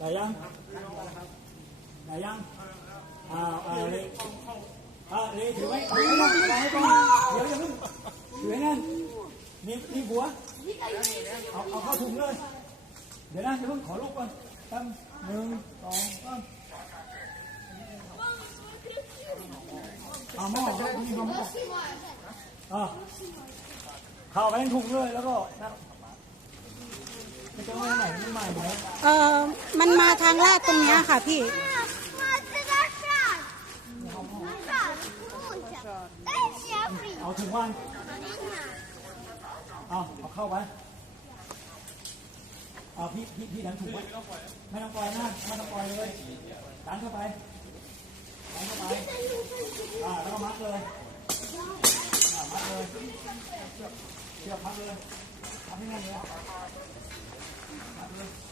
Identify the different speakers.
Speaker 1: ได้ยังได้ยังอ่าอ่าเลยอ่าเลยถือไว้ถือไว้ก่อนถือไว้ก่อนเดี๋ยวอย่าเพิ่งถือไว้นั่นนี่นี่หัวเอาเอาเข้าถุงเลย เดี๋ยวนะอย่าเพิ่งขอลูกก่อนตั้งหนึ่งสองสามเอาหม้อได้คุณหม้ออ่าเข้าไปในถุงเลยแล้วก็นะมันจะไว้ไหนมันใหม่ไหม
Speaker 2: เออมันมาทางลาดตรงเนี้ยค่ะพี่
Speaker 1: เอาถุงวางเอาเอาเข้าไปเอาพี่พี่พี่ดันถุงไว้ไม่ต้องปล่อยนะไม่ต้องปล่อยเลยดันเข้าไปดันเข้าไปอ่าแล้วก็มัดเลยอ่ามัดเลยเชือกมัดเลยมัดให้แน่นเลยมัดเลย